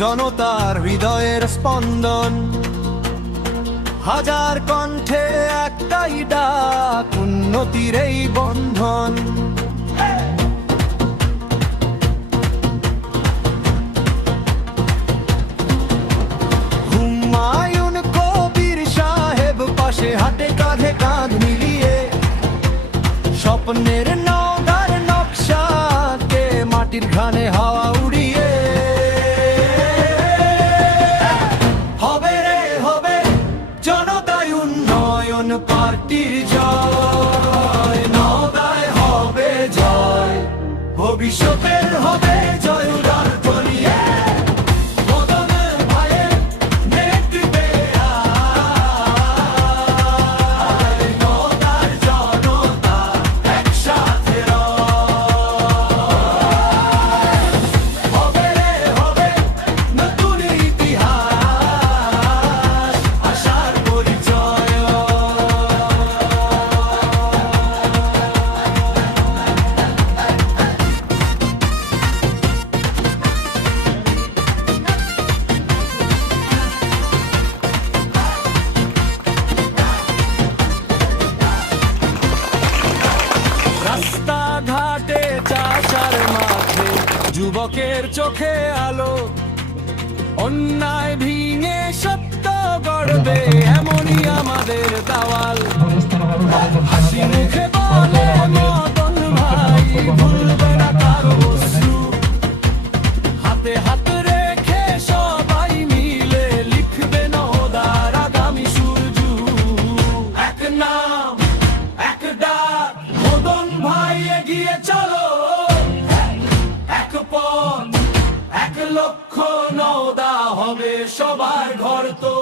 জনতার হৃদয়ের স্পন্দন। হাজার কণ্ঠে একটাই ডাক, উন্নতির এই বন্ধন। হুমায়ুন কবির সাহেব পাশে হাতে কাঁধে কাঁধ মিলিয়ে স্বপ্নের নওগাঁর নকশাকে মাটির ঘানে হাওয়া উড়িয়ে হবে রে হবে জনতায় উন্নয়ন পার্টির জয়। নওগাঁয় হবে জয়, ভবিষ্যতের হবে জয় উদার ধ্বনিয়ে। মদনের ভাইয়ের নেতৃত্বে আয়, নওগাঁর জনতা একসাথে রয়। হবে রে হবে নতুন ইতিহাস, আশার পরিচয়। রাস্তাঘাটে চাষার মাঠে যুবকের চোখে আলো, অন্যায় ভিঙে সত্য গড়বে এমনই আমাদের দাওয়াল। হাসি মুখে বলে মদন ভাই ভুলবে না কারো অশ্রু, হাতে হাত রেখে সবাই মিলে লিখবে নওদার আগামী সূর্য। এক নাম এক ডাক, মদন ভাই এগিয়ে চলো। এক পথ এক লক্ষ্য, নওদা হবে সবার ঘর তো।